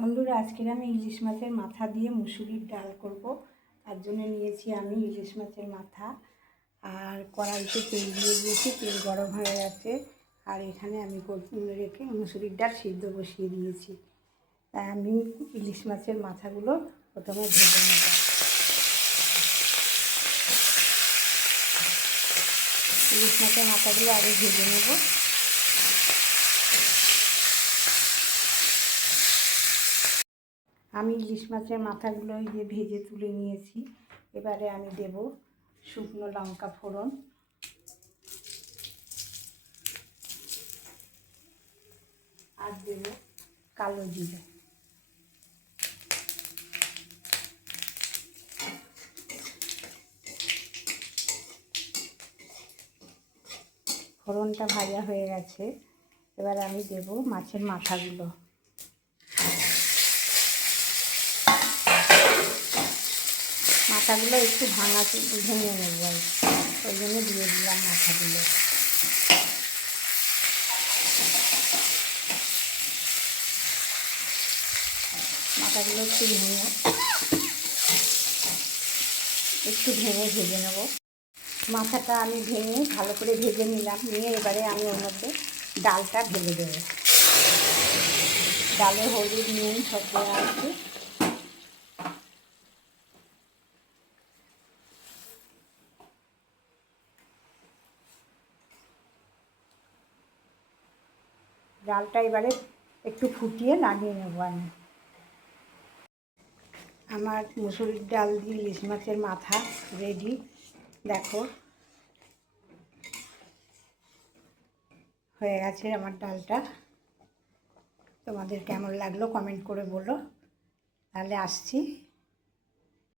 বন্ধুরা, আজকে আমি ইলিশ মাছের মাথা দিয়ে মুসুরির ডাল করব। তার জন্য নিয়েছি আমি ইলিশ মাছের মাথা, আর কড়াইতে তেল দিয়ে দিয়েছি। তেল গরম হয়ে গেছে, আর এখানে আমি রেখে মুসুরির ডাল সিদ্ধ বসিয়ে দিয়েছি। তাই আমি ইলিশ মাছের মাথাগুলো প্রথমে ভেজে নেব। ইলিশ মাছের মাথাগুলো আগে ভেজে নেব। আমি ইলিশ মাছের মাথাগুলো ভেজে তুলে নিয়েছি। এবারে আমি দেব শুকনো লঙ্কা ফোড়ন, আর দেব কালো জিরে। ফোড়নটা ভাজা হয়ে গেছে, এবার আমি দেব মাছের মাথাগুলো। মাথাগুলো একটু ভেঙে নেব, ওই জন্য দিয়ে দিলাম মাথাগুলো। মাথাগুলো একটু ভেঙে ভেজে নেব। মাথাটা আমি ভেঙে ভালো করে ভেজে নিলাম। নিয়ে এবারে আমি ওর মধ্যে ডালটা ঢেলে দেবো। ডালে হলুদ নুন সব দেওয়া আছে। ডালটা এবারে একটু ফুটিয়ে নামিয়ে নেব আমি। আমার মুসুরির ডাল দিয়ে ইলিশ মাছের মাথা রেডি। দেখো, হয়ে গেছে আমার ডালটা। তোমাদের কেমন লাগলো কমেন্ট করে বলো। তাহলে আসছি।